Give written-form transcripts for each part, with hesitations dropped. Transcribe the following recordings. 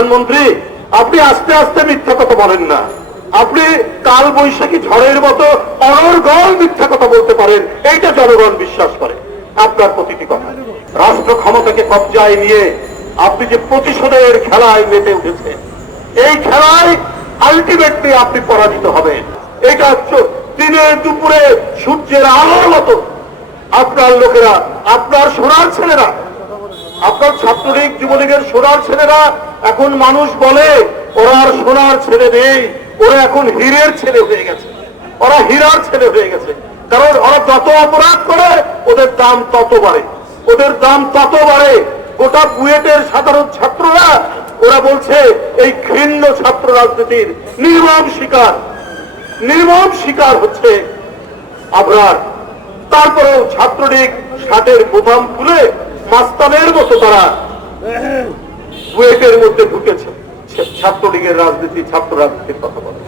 প্রধানমন্ত্রী, আপনি আস্তে আস্তে মিথ্যা কথা বলেন না। আপনি কাল বৈশাখী ঝড়ের মতো অনর্গল মিথ্যা কথা বলতে পারেন, এইটা জনগণ বিশ্বাস করে আপনার প্রতিটি কথা। রাষ্ট্র ক্ষমতাকে কবজায় নিয়ে আপনি যে প্রতিশোধের খেলায় মেতে উঠেছেন, এই খেলায় আলটিমেটলি আপনি পরাজিত হবেন। এটা দিনে দুপুরে সূর্যের আলোর মতো আপনার লোকেরা, আপনার সোনার ছেলেরা, আপনার ছাত্রলীগ যুবলীগের সোনার ছেলেরা, এখন মানুষ বলে ওরা আর সোনার ছেলে নেই, ওরা এখন হীরের ছেলে হয়ে গেছে, ওরা হীরার ছেলে হয়ে গেছে। কারণ ওরা যত অপরাধ করে ওদের দাম তত বাড়ে, ওদের দাম তত বাড়ে। গোটা বুয়েটের সাধারণ ছাত্ররা ওরা বলছে এই ঘৃণ্য ছাত্র রাজনীতির নির্মম শিকার হচ্ছে আবরার। তারপরেও ছাত্রলীগ ষাটের বোতাম খুলে মাস্তানের মতো তারা বুয়েটের মধ্যে ঢুকেছে, ছাত্রলীগের রাজনীতি, ছাত্র রাজনীতির কথা বলে।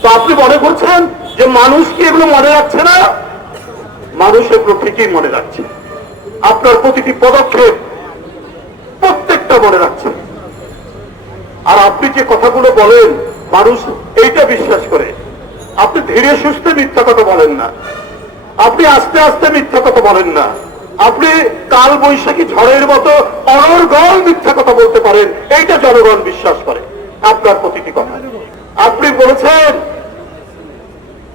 তো আপনি মনে করছেন যে মানুষ কি এগুলো মনে রাখছে না? মানুষ এগুলো ঠিকই মনে রাখছে। আপনার প্রতিটি পদক্ষেপ প্রত্যেকটা মনে রাখছে। আর আপনি যে কথাগুলো বলেন মানুষ এইটা বিশ্বাস করে। আপনি ধীরে সুস্থে মিথ্যা কথা বলেন না, আপনি আস্তে আস্তে মিথ্যা কথা বলেন না, আপনি কাল বৈশাখী ঝড়ের মতো অনর্গল মিথ্যা কথা বলতে পারেন, এইটা জনগণ বিশ্বাস করে আপনার প্রতিটি কথা। আপনি বলেছেন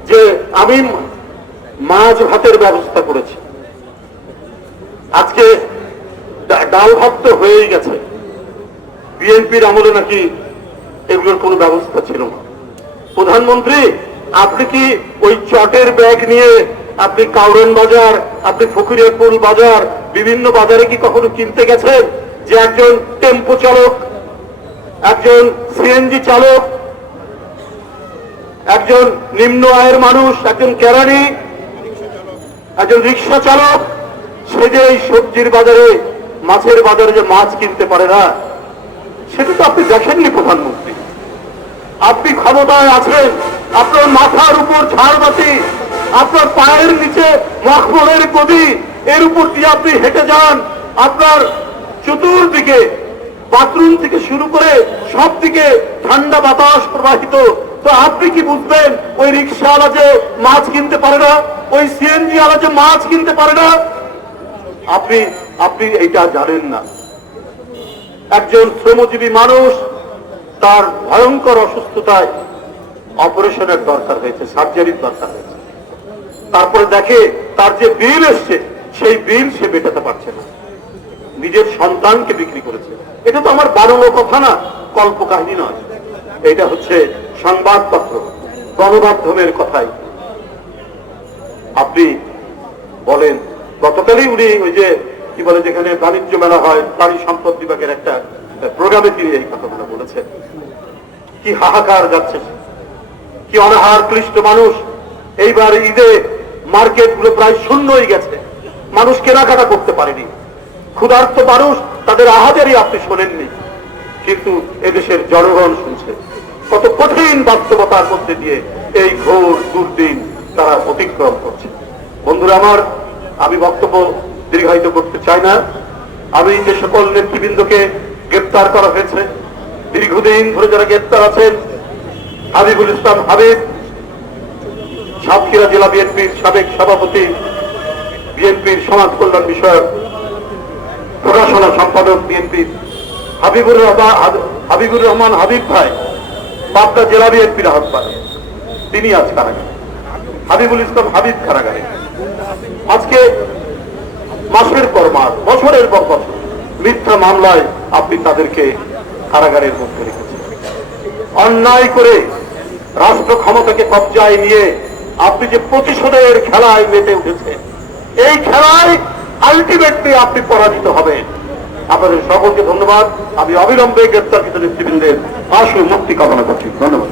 যে আমি মাছ ভাতের ব্যবস্থা করেছি, আজকে ডাল ভাত তো হয়েই গেছে। বিএনপির আমলে নাকি এগুলোর কোনো ব্যবস্থা ছিল না। প্রধানমন্ত্রী, আপনি কি ওই চটের ব্যাগ নিয়ে আপনি কাউরন বাজার, আপনি ফকিরেরপুল বাজার, বিভিন্ন বাজারে কি কখনো কিনতে গেছেন যে একজন টেম্পো চালক, একজন সিএনজি চালক, একজন নিম্ন আয়ের মানুষ, একজন কেরানি, একজন রিক্সা চালক, সে যে এই সবজির বাজারে, মাছের বাজারে যে মাছ কিনতে পারে না, সেটা তো আপনি দেখেননি প্রধানমন্ত্রী। আপনি ক্ষমতায় আছেন, আপনার মাথার উপর ঝাড়বাতি, আপনার পায়ের নিচে মখমলের গদি, এর উপর দিয়ে আপনি হেঁটে যান, আপনার চতুর্দিকে বাথরুম থেকে শুরু করে সব দিকে ঠান্ডা বাতাস প্রবাহিত। তো আপনি কি বুঝবেন ওই রিক্সাওয়ালা যে মাছ কিনতে পারে না, ওই সিএনজি ওয়ালা যে মাছ কিনতে পারে না? আপনি এইটা জানেন না। একজন শ্রমজীবী মানুষ, তার ভয়ঙ্কর অসুস্থতায় অপারেশনের দরকার হয়েছে, সার্জারির দরকার হয়েছে, তারপরে দেখে তার যে বিল এসছে সেই বিল সে মেটাতে পারছে না, নিজের সন্তানকে বিক্রি করেছে। এটা তো আমার বানানো কথা না, কল্পকাহিনী নয়, এটা হচ্ছে সংবাদপত্র, গণমাধ্যমের কথাই। আপনি বলেন, গতকালই উনি ওই যে কি বলে, যেখানে বাণিজ্য মেলা হয়, প্রাণী সম্পদ বিভাগের একটা প্রোগ্রামে তিনি এই কথাগুলো বলেছেন। কি হাহাকার যাচ্ছে, কি অনাহার ক্লিষ্ট মানুষ। এইবার ঈদে মার্কেট গুলো প্রায় শূন্য হয়ে গেছে, মানুষ কেনাকাটা করতে পারেনি, ক্ষুধার্ত মানুষ, তাদের আহাজারি আপনি শোনেননি, কিন্তু এদেশের জনগণ শুনছে। কত কঠিন বাস্তবতার মধ্যে দিয়ে এই ঘোর দুর্দিন তারা অতিক্রম করছে। বন্ধুরা আমার, আমি বক্তব্য দীর্ঘায়িত করতে চাই না। আমি যে সকল নেতৃবৃন্দকে গ্রেপ্তার করা হয়েছে, দীর্ঘদিন ধরে যারা গ্রেপ্তার আছেন, হাবিবুল ইসলাম হাবিব, সাতক্ষীরা জেলা বিএনপির সাবেক সভাপতি, বিএনপির সমাজ কল্যাণ বিষয়ক প্রকাশনা সম্পাদক বিএনপির, হাবিবুর রহমান হাবিব ভাই, পাবনা জেলা বিএনপির আহ্বায়ক, তিনি আজ কারাগারে। হাবিবুল ইসলাম হাবিব কারাগারে। আজকে মাসের পর মাস, বছরের পর বছর মিথ্যা মামলায় আপনি তাদেরকে কারাগারের মধ্যে রেখেছেন। অন্যায় করে রাষ্ট্র ক্ষমতাকে কবজায় নিয়ে আপনি যে প্রতিশোধের খেলায় মেতে উঠেছেন, এই খেলায় আলটিমেটলি আপনি পরাজিত হবেন। আপনাদের সকলকে ধন্যবাদ। আমি অবিলম্বে গ্রেপ্তারকৃত নেতৃবৃন্দের আশু মুক্তি কামনা করছি। ধন্যবাদ।